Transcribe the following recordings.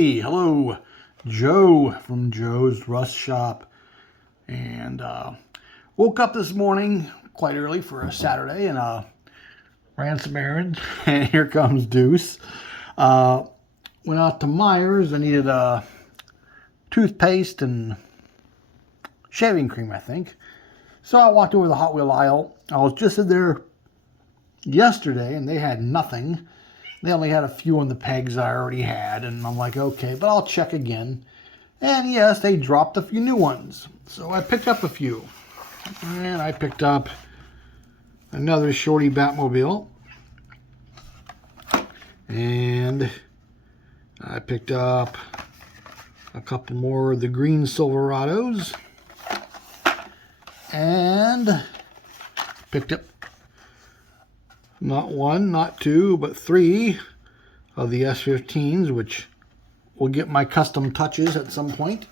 Hey, hello, Joe from Joe's Rust Shop. And woke up this morning quite early for a Saturday and ran some errands. And here comes Deuce. Went out to Meijer's. I needed toothpaste and shaving cream, I think. So I walked over to the Hot Wheel aisle. I was just in there yesterday and they had nothing. They only had a few on the pegs I already had, and I'm like, okay, but I'll check again. And yes, they dropped a few new ones. So I picked up a few. And I picked up another Shorty Batmobile. And I picked up a couple more of the green Silverados. And picked up not one, not two, but three of the S15s, which will get my custom touches at some point.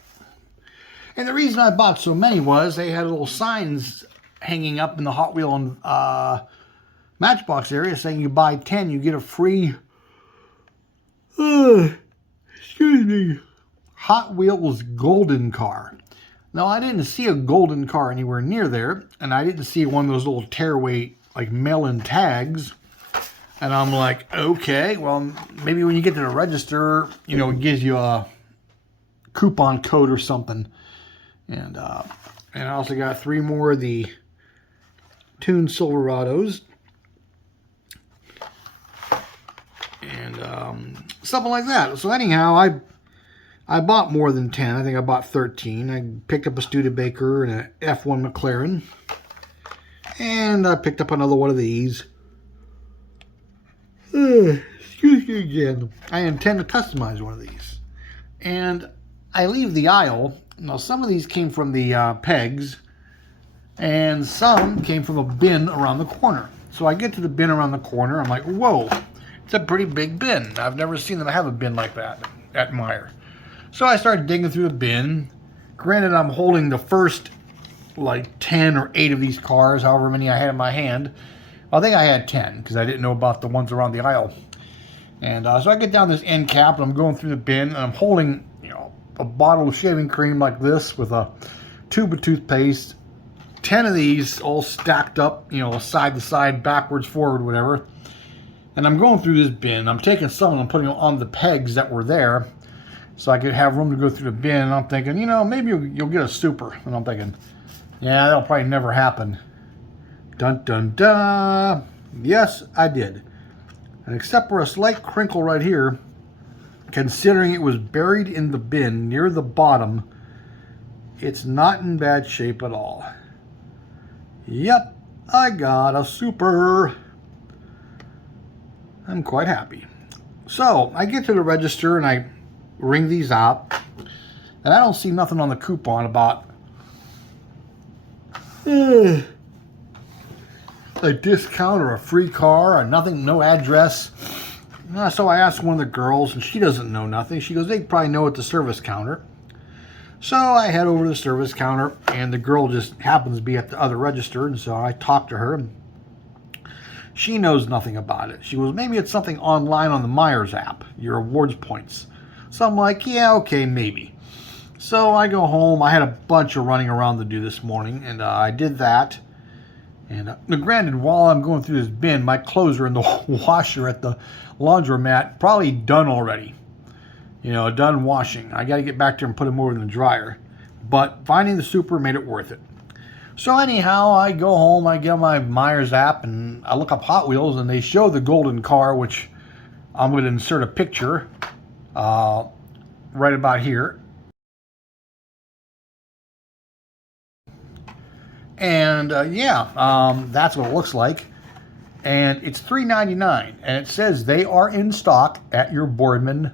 And the reason I bought so many was they had little signs hanging up in the Hot Wheel and Matchbox area saying you buy 10, you get a free, excuse me, Hot Wheels golden car. Now, I didn't see a golden car anywhere near there, and I didn't see one of those little tearaway like mail-in tags. And I'm like, okay, well, maybe when you get to the register, you know, it gives you a coupon code or something. And I also got three more of the tuned Silverados. And something like that. So anyhow, I bought more than 10. I think I bought 13. I picked up a Studebaker and an F1 McLaren. And I picked up another one of these. Excuse me again. I intend to customize one of these. And I leave the aisle. Now, some of these came from the pegs. And some came from a bin around the corner. So I get to the bin around the corner. I'm like, whoa. It's a pretty big bin. I've never seen them have a bin like that at Meijer. So I started digging through the bin. Granted, I'm holding the first like 10 or 8 of these cars, however many I had in my hand. I think I had 10 because I didn't know about the ones around the aisle. And so I get down this end cap and I'm going through the bin and I'm holding, you know, a bottle of shaving cream like this with a tube of toothpaste. 10 of these all stacked up, you know, side to side, backwards, forward, whatever. And I'm going through this bin. I'm taking some and I'm putting them on the pegs that were there so I could have room to go through the bin. And I'm thinking, you know, maybe you'll get a super. And I'm thinking, yeah, that'll probably never happen. Dun, dun, dun. Yes, I did. And except for a slight crinkle right here, considering it was buried in the bin near the bottom, it's not in bad shape at all. Yep, I got a super. I'm quite happy. So, I get to the register and I ring these out. And I don't see nothing on the coupon about a discount or a free car or nothing, no address. So I asked one of the girls, and she doesn't know nothing. She goes, they probably know at the service counter. So I head over to the service counter, and the girl just happens to be at the other register, and so I talked to her, and she knows nothing about it. She goes, maybe it's something online on the Meijer's app, your rewards points. So I'm like, yeah, okay, maybe. So I go home. I had a bunch of running around to do this morning, and I did that. And granted, while I'm going through this bin, my clothes are in the washer at the laundromat, probably done already. You know, done washing. I got to get back there and put them over in the dryer. But finding the super made it worth it. So anyhow, I go home, I get on my Meijer's app, and I look up Hot Wheels, and they show the golden car, which I'm going to insert a picture right about here. And that's what it looks like. And it's $3.99. And it says they are in stock at your Boardman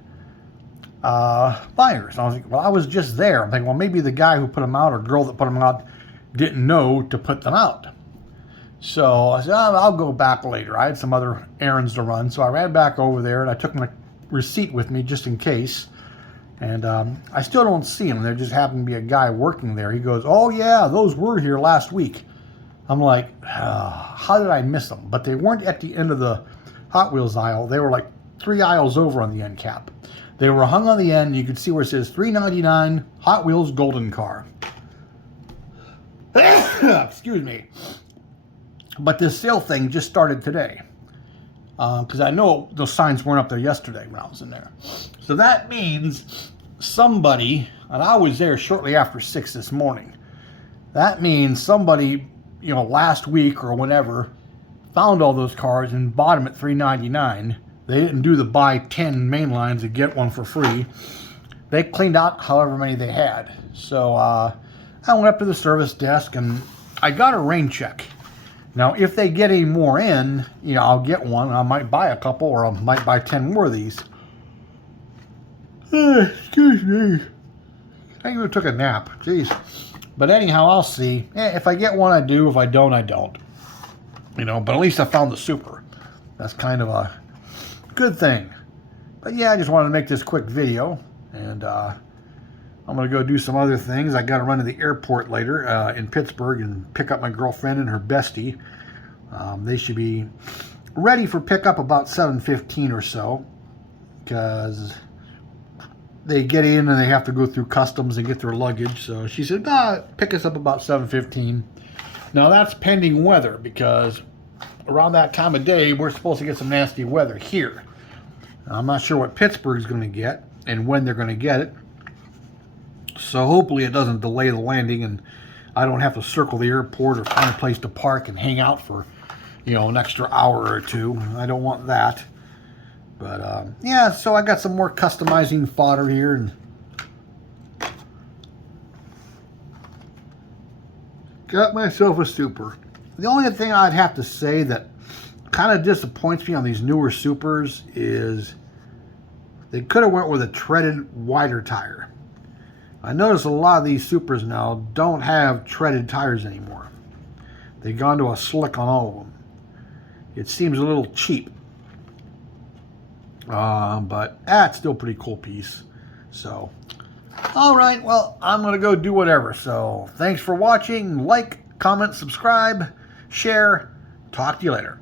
Meijer's. I was like, well, I was just there. I'm thinking, well, maybe the guy who put them out or girl that put them out didn't know to put them out. So I said, oh, I'll go back later. I had some other errands to run. So I ran back over there and I took my receipt with me just in case. And I still don't see him. There just happened to be a guy working there. He goes, oh, yeah, those were here last week. I'm like, how did I miss them? But they weren't at the end of the Hot Wheels aisle. They were like 3 aisles over on the end cap. They were hung on the end. You could see where it says $3.99 Hot Wheels Golden Car. Excuse me. But this sale thing just started today. Because I know those signs weren't up there yesterday when I was in there. So that means somebody, and I was there shortly after 6 this morning. That means somebody, last week or whenever, found all those cars and bought them at $3.99. They didn't do the buy 10 main lines and get one for free. They cleaned out however many they had. So I went up to the service desk and I got a rain check. Now, if they get any more in, I'll get one. I might buy a couple, or I might buy 10 more of these. Excuse me. I even took a nap. Jeez. But anyhow, I'll see. If I get one, I do. If I don't, I don't. But at least I found the Super. That's kind of a good thing. But yeah, I just wanted to make this quick video. And I'm going to go do some other things. I got to run to the airport later in Pittsburgh and pick up my girlfriend and her bestie. They should be ready for pickup about 7:15 or so, because they get in and they have to go through customs and get their luggage. So she said, pick us up about 7:15. Now that's pending weather, because around that time of day we're supposed to get some nasty weather here. I'm not sure what Pittsburgh's going to get and when they're going to get it. So hopefully it doesn't delay the landing and I don't have to circle the airport or find a place to park and hang out for, an extra hour or two. I don't want that. But yeah, so I got some more customizing fodder here, and got myself a Super. The only thing I'd have to say that kind of disappoints me on these newer Supers is they could have went with a treaded wider tire. I notice a lot of these Supers now don't have treaded tires anymore. They've gone to a slick on all of them. It seems a little cheap. But it's still a pretty cool piece. So, alright, well, I'm going to go do whatever. So, thanks for watching. Like, comment, subscribe, share. Talk to you later.